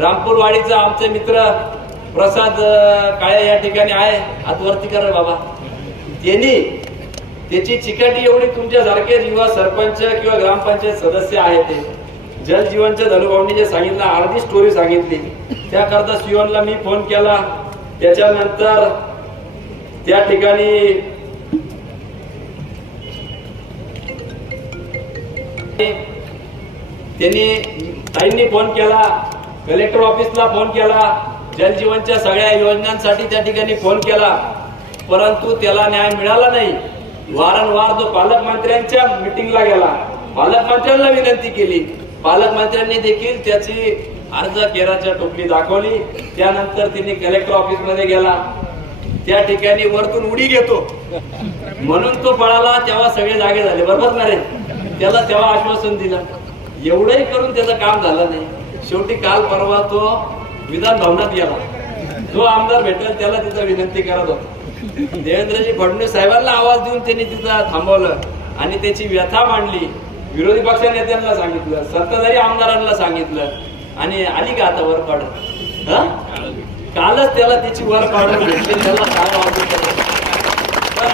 रामपूरवाडीचा आमचे मित्र प्रसाद काळे या ठिकाणी आहे. हात कर बाबा. त्यांनी त्याची चिकाटी एवढी तुमच्यासारखे युवा सरपंच किंवा ग्रामपंचायत सदस्य आहेत ते. जलजीवनच्या धनुभाऊंनी जे सांगितलं अर्धी स्टोरी सांगितली. त्याकरता शिवनला मी फोन केला. त्याच्यानंतर त्या ठिकाणी त्यांनी ताईंनी फोन केला. कलेक्टर ऑफिसला फोन केला. जलजीवनच्या सगळ्या योजनांसाठी त्या ठिकाणी फोन केला. परंतु त्याला न्याय मिळाला नाही. वारंवार जो पालकमंत्र्यांच्या मिटिंगला गेला. पालकमंत्र्यांना विनंती केली. पालकमंत्र्यांनी देखील त्याची अर्ज केराच्या टोपली दाखवली. त्यानंतर तिने कलेक्टर ऑफिसमध्ये गेला. त्या ठिकाणी वरतून उडी घेतो. म्हणून तो पळाला. तेव्हा सगळे जागे झाले. बरोबर ना त्याला तेव्हा आश्वासन दिलं. एवढंही करून त्याचं काम झालं नाही. शेवटी काल परवा तो विधान भवनात गेला. जो आमदार भेटेल त्याला तिचा विनंती करत होता. देवेंद्रजी फडणवीस साहेबांना आवाज देऊन त्यांनी तिचा थांबवलं आणि त्याची व्यथा मांडली. विरोधी पक्ष नेत्यांना सांगितलं सत्ताधारी आमदारांना सांगितलं आणि आली का आता वर काढत कालच त्याला त्याची वर काढून घेतली त्याला काय